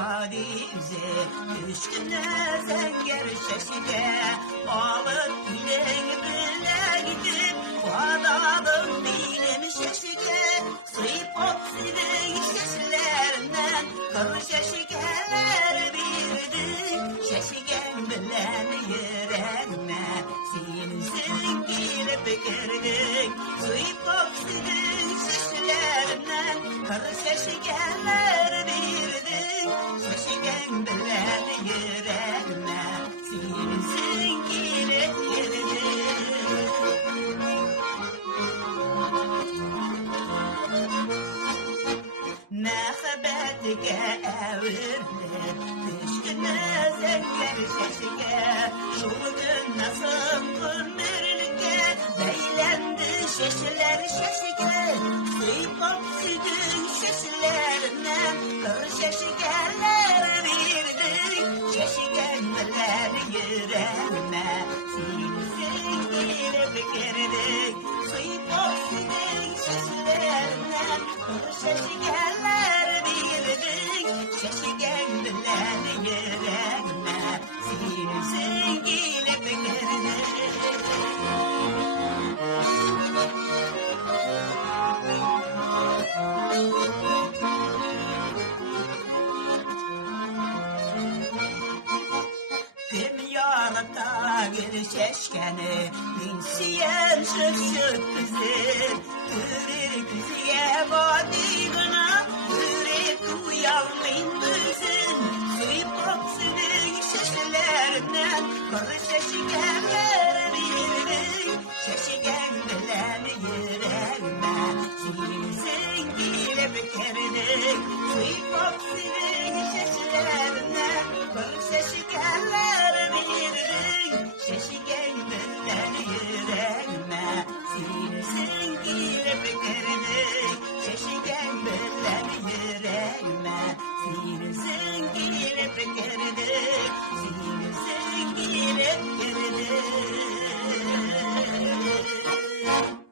vadize düşküne zenger şeşige alıp bilen bile gidip vadadım benim şeşige sıyıp oksidik şeşilerinden kır şeşigeler birdik şeşigen bilen yüreğime sinsin gelip girdik sıyıp oksidik şeşilerinden kır şeşigeler birdik şeşigen bilen yüreğime sinsin gelip girdik. Mehbetge evirler düşküne zenger şeşige şu gün nasıl ömürlüke beylendi şeşiler şeşige sıyıp oksidik şeşilerinden kır şeşigeler birdik şeşigen bilen yüreğime sinsin gelip girdik sıyıp oksidik şeşilerinden kır şeşigeler birdik şeşigen bilen yüreğime sinsin gelip girdik. Dünyada bir şeşkeni dinsiyen şık şık bizi Türk biziye vadîgına Türk uyan